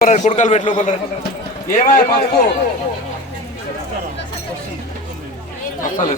కుడకలు పెట్టి లోపల ఏమాయ పసుపు అసలు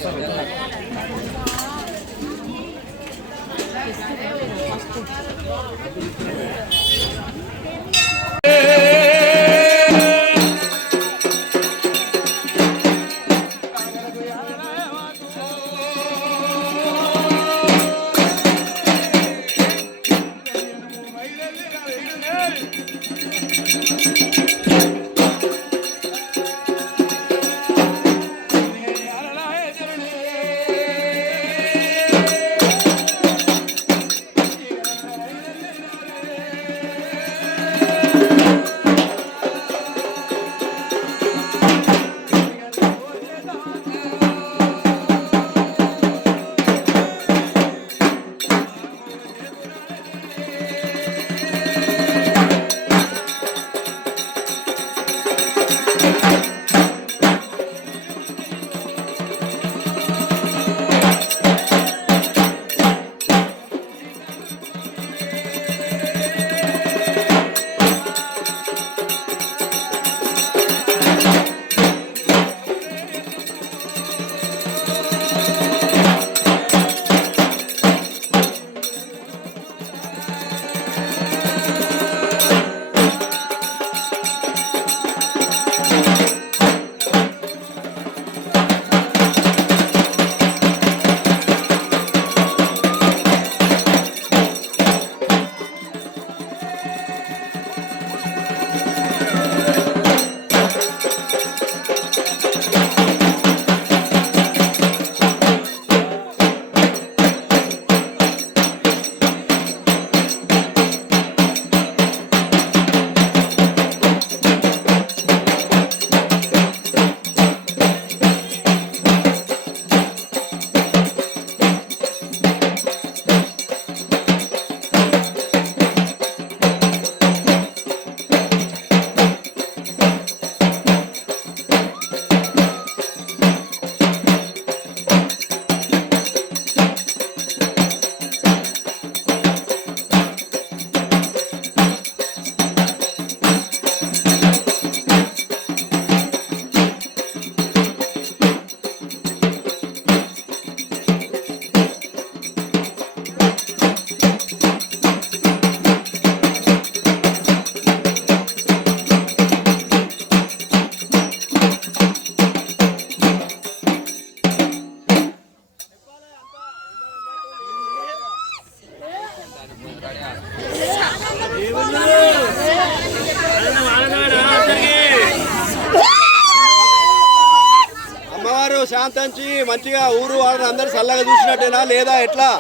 అమ్మవారు శాంతించి మంచిగా ఊరు వాళ్ళని అందరు చల్లగా చూసినట్టేనా లేదా ఎట్లా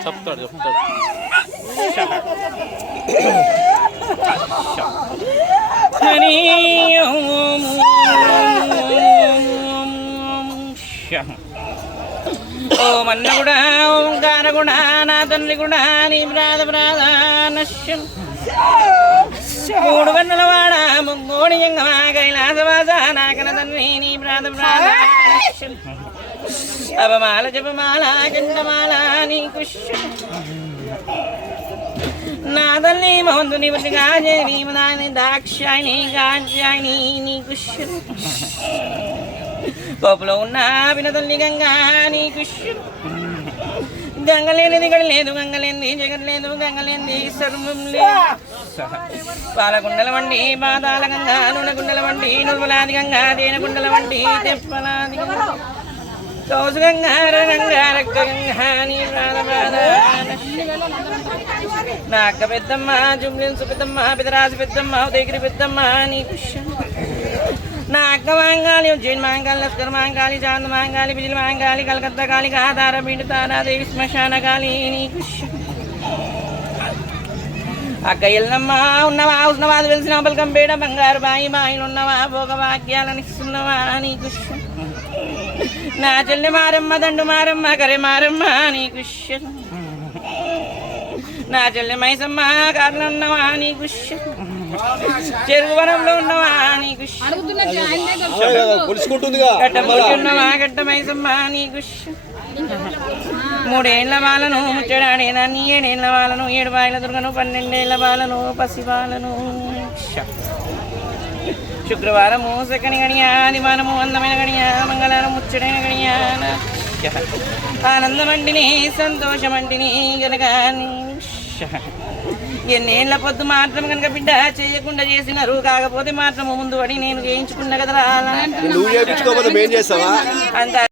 చెప్తాడు ఓ మన్న కూడా ఓంకార కూడా నా తండ్రి కూడా నీ ప్రాధ ప్రాధానశ్యం మూడు వన్నెల వాడ ముగ్గోడి ఎంగమా కైలాసవాస నాకన తండ్రి నీ ప్రాధ ప్రాధానశ్యం అవమాల జపమాల గండమాల నీ కుష్యం నా తల్లి మహంతుని బతిగా నీ నాని దాక్షాయిని గాంజాయిని నీ కుష్యం కోపలో ఉన్న వినతల్లి గంగా నీ కుష్యం గంగలేనిది గడి లేదు గంగలేంది జగన్ లేదు గంగలేంది సర్వం లేదు పాలగుండల వండి పాదాల గంగా నూనెగుండల వండి నువ్వులాది గంగా తేనెగుండల వండి తెప్పలాది గంగా కౌసు గంగా గంగా రక్త గంగా నీ నా అక్క పెద్దమ్మ జుమ్లిన్సు పెద్దమ్మ పెదరాజు పెద్దమ్మ ఉదయగిరి పెద్దమ్మ నీ కుష్యం నా అక్క మాంగాలి ఉజ్జయిన్ మాంగాలి లస్కర్ మాంగాలి చాంద్ మాంగాలి బిజిల్ మాంగాలి కలకత్తా కాళి ఆధార బీడు తారాదేవి శ్మశాన కాళి నీ కుష్యం అక్క ఎల్లమ్మా ఉన్నవా ఉన్నవా తెలిసిన పలకంపేట బంగారు బాయి బాయిలు ఉన్నవా భోగవాక్యాలను ఇస్తున్నవా నీ కుష్యం నా చెల్లి మారమ్మ దండు మారమ్మ కరే మారమ్మ నీ కుష్యం నా చెల్లి మైసమ్మ కారణం ఉన్నవా నీ కుష్యం చెరువు వనంలో ఉన్నవా నీ కుష్యం గట్ట మైసమ్మ నీ కుష్యం 3 ఏళ్ల బాలను ముచ్చడాడేదాన్ని 7 ఏళ్ల బాలను 7 బాయిల దుర్గను 12 ఏళ్ల బాలను పసి బాలను శుక్రవారము సెకని గడియ ఆదివారము అందమైన గడియ మంగళవారం ముచ్చడైన గడియ ఆనందమంటిని సంతోషమంటిని గనక ఎన్నేళ్ల పొద్దు మాత్రం కనుక బిడ్డ చేయకుండా చేసినారు కాకపోతే మాత్రము ముందు పడి నేను చేయించుకున్నా కదరా నువ్వు చేయించుకోకపోతే మేం చేస్తావా అంత